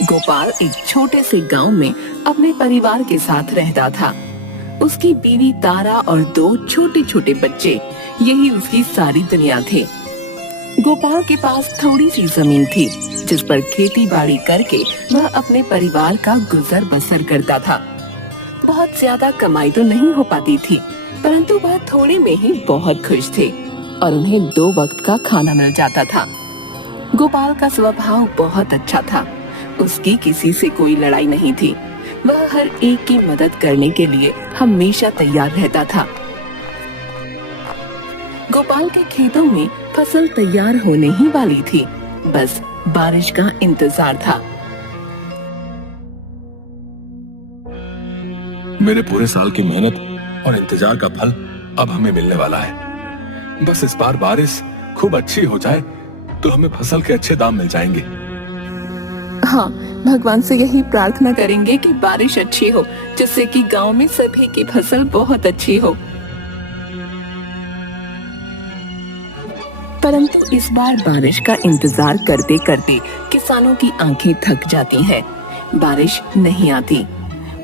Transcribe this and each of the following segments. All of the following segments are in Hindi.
गोपाल एक छोटे से गांव में अपने परिवार के साथ रहता था। उसकी बीवी तारा और 2 छोटे छोटे बच्चे, यही उसकी सारी दुनिया थी। गोपाल के पास थोड़ी सी जमीन थी जिस पर खेती बाड़ी करके वह अपने परिवार का गुजर बसर करता था। बहुत ज्यादा कमाई तो नहीं हो पाती थी, परंतु वह थोड़े में ही बहुत खुश थे और उन्हें 2 वक्त का खाना मिल जाता था। गोपाल का स्वभाव बहुत अच्छा था। उसकी किसी से कोई लड़ाई नहीं थी। वह हर एक की मदद करने के लिए हमेशा तैयार रहता था। गोपाल के खेतों में फसल तैयार होने ही वाली थी, बस बारिश का इंतजार था। मेरे पूरे साल की मेहनत और इंतजार का फल अब हमें मिलने वाला है। बस इस बार बारिश खूब अच्छी हो जाए तो हमें फसल के अच्छे दाम मिल जाएंगे। हाँ, भगवान से यही प्रार्थना करेंगे कि बारिश अच्छी हो, जिससे कि गांव में सभी की फसल बहुत अच्छी हो। परंतु इस बार बारिश का इंतजार करते करते किसानों की आंखें थक जाती हैं। बारिश नहीं आती।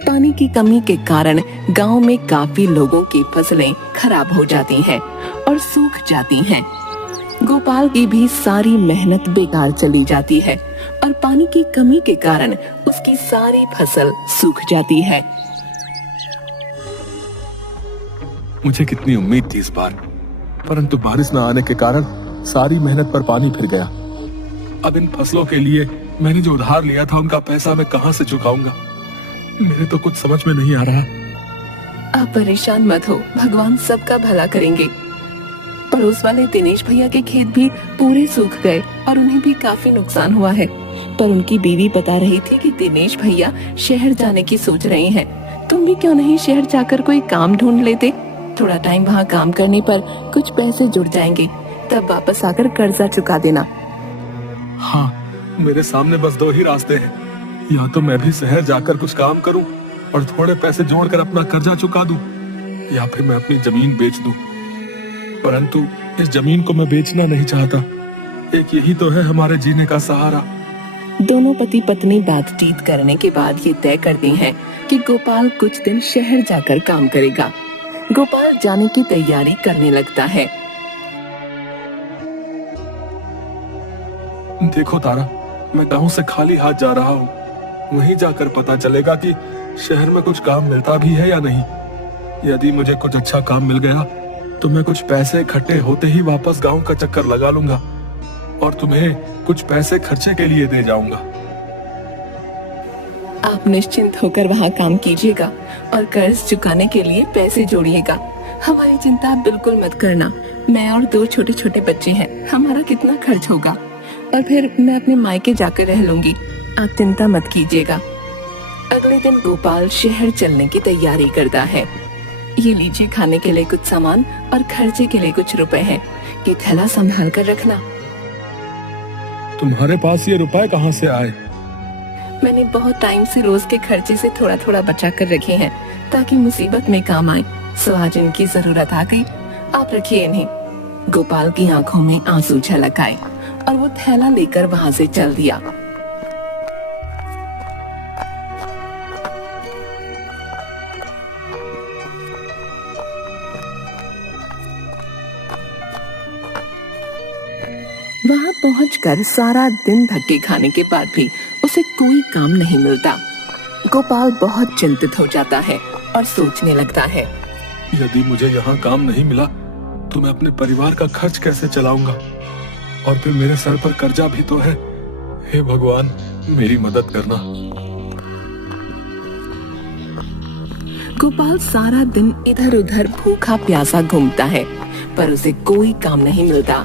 पानी की कमी के कारण गांव में काफी लोगों की फसलें खराब हो जाती हैं और सूख जाती हैं। गोपाल की भी सारी मेहनत बेकार चली जाती है और पानी की कमी के कारण उसकी सारी फसल सूख जाती है। मुझे कितनी उम्मीद थी इस बार, परंतु बारिश न आने के कारण सारी मेहनत पर पानी फिर गया। अब इन फसलों के लिए मैंने जो उधार लिया था उनका पैसा मैं कहां से चुकाऊंगा? मेरे तो कुछ समझ में नहीं आ रहा। आप परेशान मत हो, भगवान सबका भला करेंगे। पड़ोस वाले दिनेश भैया के खेत भी पूरे सूख गए और उन्हें भी काफी नुकसान हुआ है। पर उनकी बीवी बता रही थी कि दिनेश भैया शहर जाने की सोच रहे हैं। तुम भी क्यों नहीं शहर जाकर कोई काम ढूंढ लेते? थोड़ा टाइम वहाँ काम करने पर कुछ पैसे जुड़ जाएंगे, तब वापस आकर कर्जा चुका देना। हाँ, मेरे सामने बस 2 ही रास्ते हैं। या तो मैं भी शहर जाकर कुछ काम करूं और थोड़े पैसे जोड़कर अपना कर्जा चुका दूं, या फिर मैं अपनी जमीन बेच दूं। परंतु इस जमीन को मैं बेचना नहीं चाहता। एक यही तो है हमारे जीने का सहारा। दोनों पति पत्नी बातचीत करने के बाद ये तय करते हैं कि गोपाल कुछ दिन शहर जाकर काम करेगा। गोपाल जाने की तैयारी करने लगता है। देखो तारा, मैं गांव से खाली हाथ जा रहा हूँ। वहीं जाकर पता चलेगा कि शहर में कुछ काम मिलता भी है या नहीं। यदि मुझे कुछ अच्छा काम मिल गया तो मैं कुछ पैसे इकट्ठे होते ही वापस गांव का चक्कर लगा लूंगा और तुम्हें कुछ पैसे खर्चे के लिए दे जाऊंगा। आप निश्चिंत होकर वहाँ काम कीजिएगा और कर्ज चुकाने के लिए पैसे जोड़िएगा। हमारी चिंता आप बिल्कुल मत करना। मैं और 2 छोटे छोटे बच्चे हैं, हमारा कितना खर्च होगा और फिर मैं अपने मायके जाकर रह लूंगी। आप चिंता मत कीजिएगा। अगले दिन गोपाल शहर चलने की तैयारी करता है। ये लीजिए खाने के लिए कुछ सामान और खर्चे के लिए कुछ रुपए हैं। ये थैला संभाल कर रखना। तुम्हारे पास ये रुपए कहाँ से आए? मैंने बहुत टाइम से रोज के खर्चे से थोड़ा थोड़ा बचा कर रखे हैं ताकि मुसीबत में काम आए। सो आज इनकी जरूरत आ गई, आप रखिए इन्हें। गोपाल की आंखों में आंसू झलक आए और वो थैला लेकर वहाँ से चल दिया। वहाँ पहुंचकर सारा दिन धक्के खाने के बाद भी उसे कोई काम नहीं मिलता। गोपाल बहुत चिंतित हो जाता है और सोचने लगता है, यदि मुझे यहाँ काम नहीं मिला तो मैं अपने परिवार का खर्च कैसे चलाऊंगा? और फिर मेरे सर पर कर्जा भी तो है। हे भगवान, मेरी मदद करना। गोपाल सारा दिन इधर उधर भूखा प्यासा घूमता है, पर उसे कोई काम नहीं मिलता।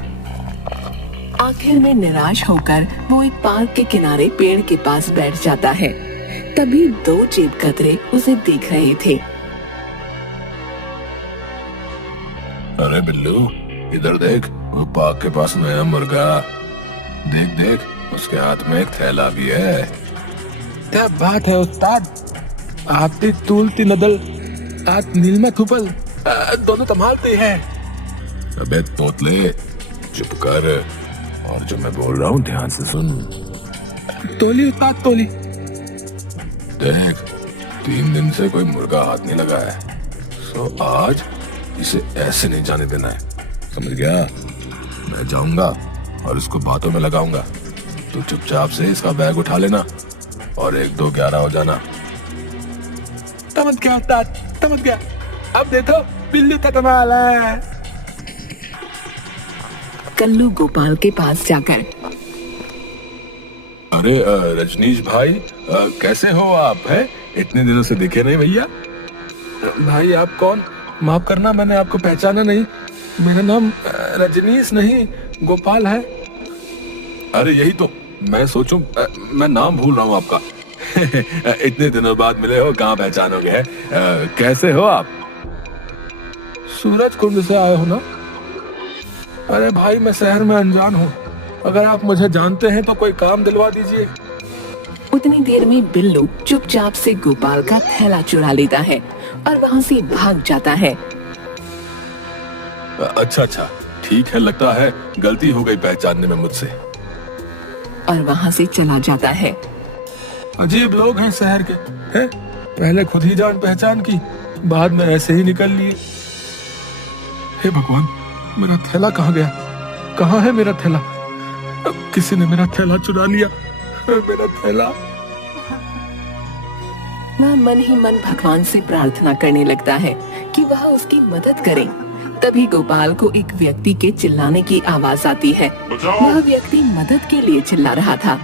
आखिर में निराश होकर वो एक पार्क के किनारे पेड़ के पास बैठ जाता है। तभी 2 जेब कतरे उसे देख रहे थे। अरे बिल्लू, इधर देख, वो पार्क के पास नया मुर्गा। देख देख, उसके हाथ में एक थैला भी है। क्या बात है उस्ताद, आपने तूलती नदल आज नीलमा थुपल दोनों संभालते हैं। अबे तोतले, चुप कर और जो मैं बोल रहा हूँ ध्यान से सुन। तोली उस्ताद, तोली। देख, 3 दिन से कोई मुर्गा हाथ नहीं लगा है, सो आज इसे ऐसे नहीं जाने देना है, समझ गया? मैं जाऊंगा और इसको बातों में लगाऊंगा। तू चुपचाप से इसका बैग उठा लेना और 1-2-11 हो जाना। समझ गया उस्ताद, समझ गया। अब देखो बिल्लू का कमाल है। कल्लू गोपाल के पास जाकर, अरे रजनीश भाई, कैसे हो आप? है इतने दिनों से दिखे नहीं भैया। भाई आप कौन? माफ करना, मैंने आपको पहचाना नहीं। मेरा नाम रजनीश नहीं, गोपाल है। अरे यही तो मैं सोचूं, मैं नाम भूल रहा हूँ आपका। इतने दिनों बाद मिले हो, कहाँ पहचानोगे? है कैसे हो आप? सूरज कुंड से आए हो ना? अरे भाई मैं शहर में अनजान हूँ, अगर आप मुझे जानते हैं तो कोई काम दिलवा दीजिए। उतनी देर में बिल्लू चुपचाप से गोपाल का थैला चुरा लेता है और वहाँ से भाग जाता है। अच्छा, ठीक है, लगता है गलती हो गई पहचानने में मुझसे। और वहाँ से चला जाता है। अजीब लोग हैं शहर के, हैं? पहले खुद ही जान पहचान की, बाद में ऐसे ही निकल लिए। हे भगवान, मेरा थैला कहाँ गया? कहाँ है मेरा थैला? किसी ने मेरा थैला चुरा लिया। मेरा थैला। वह मन ही मन भगवान से प्रार्थना करने लगता है कि वह उसकी मदद करे। तभी गोपाल को एक व्यक्ति के चिल्लाने की आवाज आती है। वह व्यक्ति मदद के लिए चिल्ला रहा था।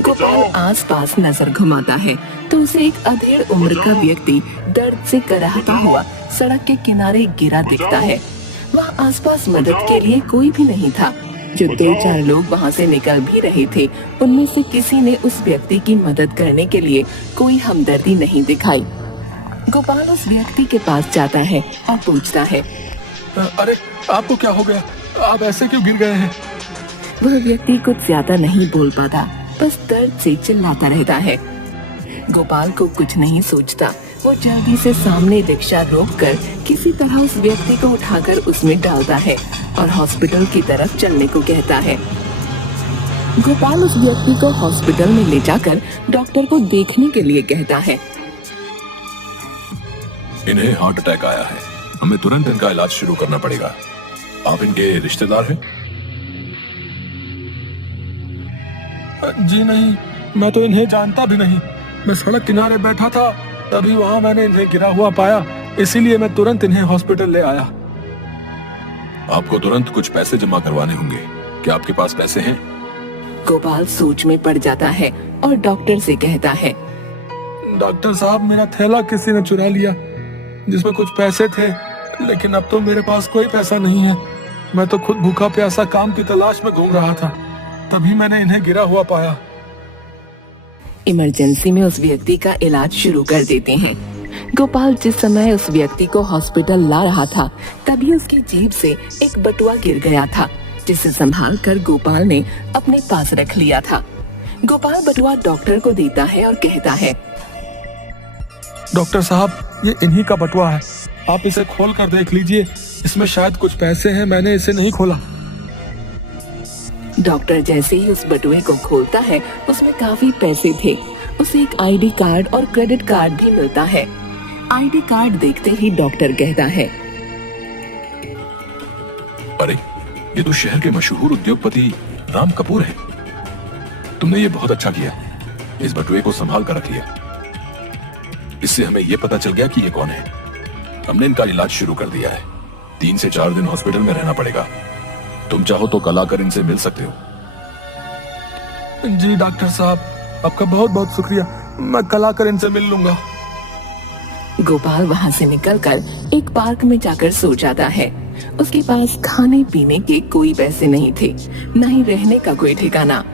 गोपाल आसपास नजर घुमाता है तो उसे एक अधेड़ उम्र का व्यक्ति दर्द से कराहता हुआ सड़क के किनारे गिरा दिखता है। वहाँ आसपास मदद के लिए कोई भी नहीं था। जो 2-4 लोग वहाँ से निकल भी रहे थे, उनमें से किसी ने उस व्यक्ति की मदद करने के लिए कोई हमदर्दी नहीं दिखाई। गोपाल उस व्यक्ति के पास जाता है और पूछता है, अरे आपको क्या हो गया? आप ऐसे क्यों गिर गए हैं? वह व्यक्ति कुछ ज्यादा नहीं बोल पाता, बस दर्द से चिल्लाता रहता है। गोपाल को कुछ नहीं सोचता, वो जल्दी से सामने रिक्शा रोककर किसी तरह उस व्यक्ति को उठाकर उसमें डालता है और हॉस्पिटल की तरफ चलने को कहता है। गोपाल उस व्यक्ति को हॉस्पिटल में ले जाकर डॉक्टर को देखने के लिए कहता है। इन्हें हार्ट अटैक आया है, हमें तुरंत इनका इलाज शुरू करना पड़ेगा। आप इनके रिश्तेदार हैं? जी नहीं, मैं तो इन्हें जानता भी नहीं। मैं सड़क किनारे बैठा था, तभी वहाँ मैंने इन्हें गिरा हुआ पाया, इसीलिए मैं तुरंत इन्हें हॉस्पिटल ले आया। आपको तुरंत कुछ पैसे जमा करवाने होंगे, क्या आपके पास पैसे हैं? गोपाल सोच में पड़ जाता है और डॉक्टर से कहता है, डॉक्टर साहब, मेरा थैला किसी ने चुरा लिया जिसमें कुछ पैसे थे, लेकिन अब तो मेरे पास कोई पैसा नहीं है। मैं तो खुद भूखा प्यासा काम की तलाश में घूम रहा था, तभी मैंने इन्हें गिरा हुआ पाया। इमरजेंसी में उस व्यक्ति का इलाज शुरू कर देते हैं। गोपाल जिस समय उस व्यक्ति को हॉस्पिटल ला रहा था, तभी उसकी जेब से एक बटुआ गिर गया था, जिसे संभाल कर गोपाल ने अपने पास रख लिया था। गोपाल बटुआ डॉक्टर को देता है और कहता है, डॉक्टर साहब, ये इन्हीं का बटुआ है, आप इसे खोल कर देख लीजिए, इसमें शायद कुछ पैसे हैं, मैंने इसे नहीं खोला। डॉक्टर जैसे ही उस बटुए को खोलता है, उसमें काफी पैसे थे। उसे एक आईडी कार्ड और क्रेडिट कार्ड भी मिलता है। आईडी कार्ड देखते ही डॉक्टर कहता है, अरे ये तो शहर के मशहूर उद्योगपति राम कपूर हैं। तुमने ये बहुत अच्छा किया, इस बटुए को संभाल कर रख लिया। इससे हमें ये पता चल गया कि ये कौन है। हमने इनका इलाज शुरू कर दिया है। 3 से 4 दिन हॉस्पिटल में रहना पड़ेगा। तुम चाहो तो कल आकर इनसे मिल सकते हो। जी डॉक्टर साहब, आपका बहुत बहुत शुक्रिया, मैं कल आकर इनसे मिल लूंगा। गोपाल वहाँ से निकलकर एक पार्क में जाकर सो जाता है। उसके पास खाने पीने के कोई पैसे नहीं थे, न ही रहने का कोई ठिकाना।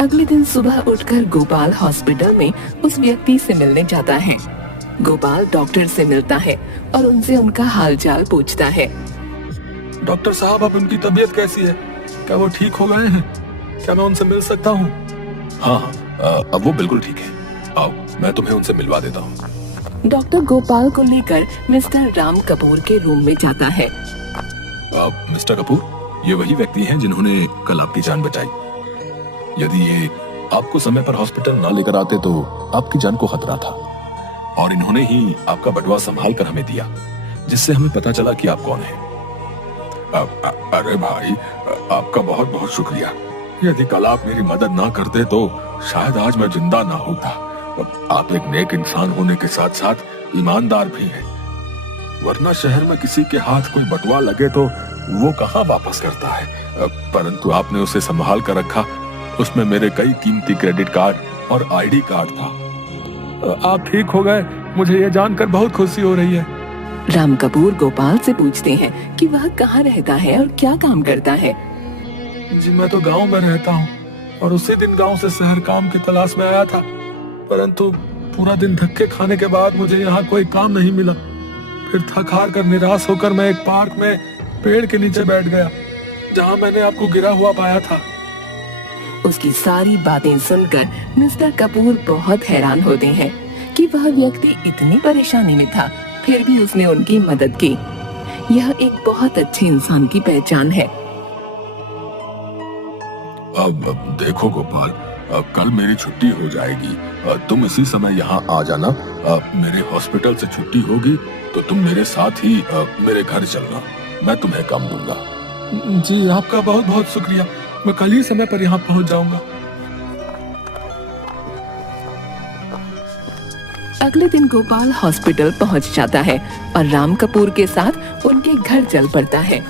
अगले दिन सुबह उठकर गोपाल हॉस्पिटल में उस व्यक्ति से मिलने जाता है। गोपाल डॉक्टर से मिलता है और उनसे उनका हालचाल पूछता है। डॉक्टर साहब, अब उनकी तबीयत कैसी है? क्या वो ठीक हो गए हैं? क्या मैं उनसे मिल सकता हूँ? हाँ, अब वो बिल्कुल ठीक है। आओ, मैं तुम्हें उनसे मिलवा देता हूँ। डॉक्टर गोपाल को लेकर मिस्टर राम कपूर के रूम में जाता है। मिस्टर कपूर, ये वही व्यक्ति हैं जिन्होंने कल आपकी जान बचाई। यदि ये आपको समय पर हॉस्पिटल ना लेकर आते तो आपकी जान को खतरा था, और इन्होंने ही आपका बटुआ संभाल कर हमें दिया, जिससे हमें पता चला कि आप कौन हैं। अरे भाई, आपका बहुत बहुत शुक्रिया। यदि कल आप मेरी मदद ना करते तो शायद आज मैं जिंदा ना होता। आप एक नेक इंसान होने के साथ साथ ईमानदार भी हैं, वरना शहर में किसी के हाथ कोई बटुआ लगे तो वो कहाँ वापस करता है। परंतु आपने उसे संभाल कर रखा, उसमें मेरे कई कीमती क्रेडिट कार्ड और आईडी कार्ड था। आप ठीक हो गए, मुझे ये जानकर बहुत खुशी हो रही है। राम कपूर गोपाल से पूछते हैं कि वह कहाँ रहता है और क्या काम करता है। जी मैं तो गांव में रहता हूँ, और उसी दिन गांव से शहर काम की तलाश में आया था, परंतु पूरा दिन धक्के खाने के बाद मुझे यहाँ कोई काम नहीं मिला। फिर थक हार कर निराश होकर मैं एक पार्क में पेड़ के नीचे बैठ गया, जहाँ मैंने आपको गिरा हुआ पाया था। उसकी सारी बातें सुनकर मिस्टर कपूर बहुत हैरान होते हैं कि वह व्यक्ति इतनी परेशानी में था, फिर भी उसने उनकी मदद की। यह एक बहुत अच्छे इंसान की पहचान है। अब देखो गोपाल, कल मेरी छुट्टी हो जाएगी, तुम इसी समय यहाँ आ जाना। मेरे हॉस्पिटल से छुट्टी होगी तो तुम मेरे साथ ही मेरे घर चलना, मैं तुम्हें काम दूंगा। जी आपका बहुत बहुत शुक्रिया, मैं कल ही समय पर यहाँ पहुँच जाऊंगा। अगले दिन गोपाल हॉस्पिटल पहुंच जाता है और राम कपूर के साथ उनके घर चल पड़ता है।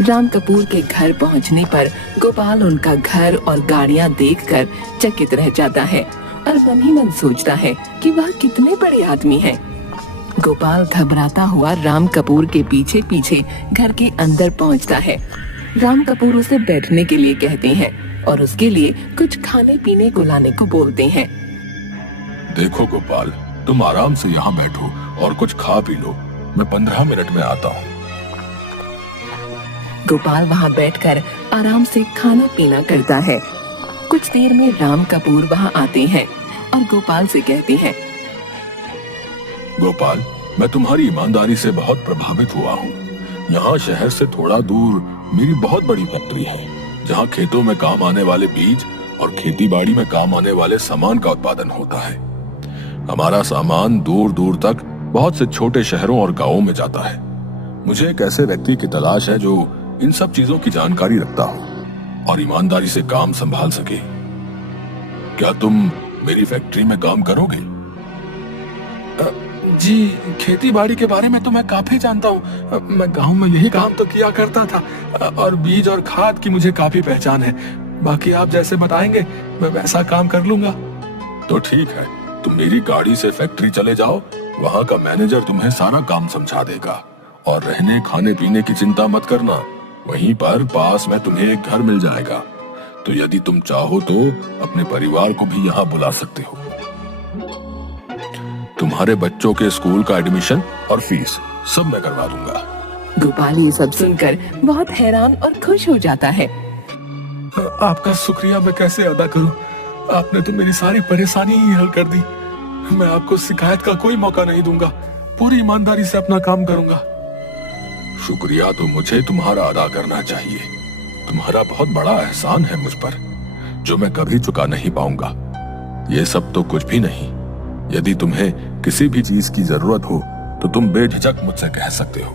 राम कपूर के घर पहुंचने पर गोपाल उनका घर और गाड़ियां देखकर चकित रह जाता है और मन ही मन सोचता है कि वह कितने बड़े आदमी हैं। गोपाल घबराता हुआ राम कपूर के पीछे पीछे घर के अंदर पहुंचता है। राम कपूर उसे बैठने के लिए कहते हैं और उसके लिए कुछ खाने पीने को लाने को बोलते हैं। देखो गोपाल, तुम आराम से यहाँ बैठो और कुछ खा पी लो, मैं 15 मिनट में आता हूँ। गोपाल वहाँ बैठकर आराम से खाना पीना करता है। कुछ देर में राम कपूर वहाँ आते हैं और गोपाल से कहते हैं, गोपाल, मैं तुम्हारी ईमानदारी से बहुत प्रभावित हुआ हूँ। यहाँ शहर से थोड़ा दूर मेरी बहुत बड़ी फैक्ट्री है, जहाँ खेतों में काम आने वाले बीज और खेती बाड़ी में काम आने वाले सामान का उत्पादन होता है। हमारा सामान दूर दूर तक बहुत से छोटे शहरों और गांवों में जाता है। मुझे एक ऐसे व्यक्ति की तलाश है जो इन सब चीजों की जानकारी रखता हो और ईमानदारी से काम संभाल सके। क्या तुम मेरी फैक्ट्री में काम करोगे? जी खेती बाड़ी के बारे में तो मैं काफी जानता हूँ, मैं गांव में यही काम तो किया करता था और बीज और खाद की मुझे काफी पहचान है। बाकी आप जैसे बताएंगे मैं वैसा काम कर लूंगा। तो ठीक है, तुम मेरी गाड़ी से फैक्ट्री चले जाओ, वहाँ का मैनेजर तुम्हें सारा काम समझा देगा और रहने खाने पीने की चिंता मत करना। वहीं पर पास में तुम्हें एक घर मिल जाएगा, तो यदि तुम चाहो तो अपने परिवार को भी यहाँ बुला सकते हो। तुम्हारे बच्चों के स्कूल का एडमिशन और फीस सब मैं करवा दूंगा। गोपाल ये सब सुनकर बहुत हैरान और खुश हो जाता है। आपका शुक्रिया मैं कैसे अदा करूं? आपने तो मेरी सारी परेशानी ही हल कर दी। मैं आपको शिकायत का कोई मौका नहीं दूंगा, पूरी ईमानदारी से अपना काम करूंगा। शुक्रिया तो मुझे तुम्हारा अदा करना चाहिए। तुम्हारा बहुत बड़ा एहसान है मुझ पर, जो मैं कभी चुका नहीं पाऊंगा। ये सब तो कुछ भी नहीं। यदि तुम्हें किसी भी चीज की जरूरत हो तो तुम बेझिझक मुझसे कह सकते हो।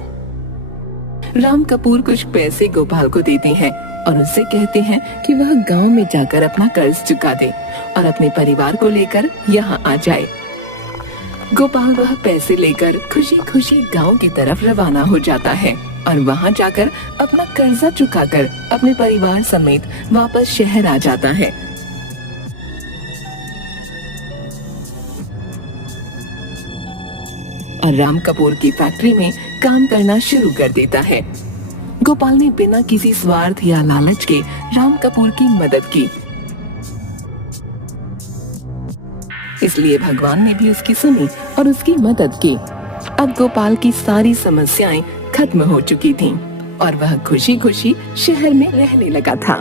राम कपूर कुछ पैसे गोपाल को देते हैं और उससे कहते हैं कि वह गांव में जाकर अपना कर्ज चुका दे और अपने परिवार को लेकर यहाँ आ जाए। गोपाल वह पैसे लेकर खुशी खुशी गांव की तरफ रवाना हो जाता है और वहाँ जाकर अपना कर्जा चुकाकर अपने परिवार समेत वापस शहर आ जाता है। और राम कपूर की फैक्ट्री में काम करना शुरू कर देता है। गोपाल ने बिना किसी स्वार्थ या लालच के राम कपूर की मदद की, इसलिए भगवान ने भी उसकी सुनी और उसकी मदद की। अब गोपाल की सारी समस्याएं खत्म हो चुकी थीं और वह खुशी खुशी शहर में रहने लगा था।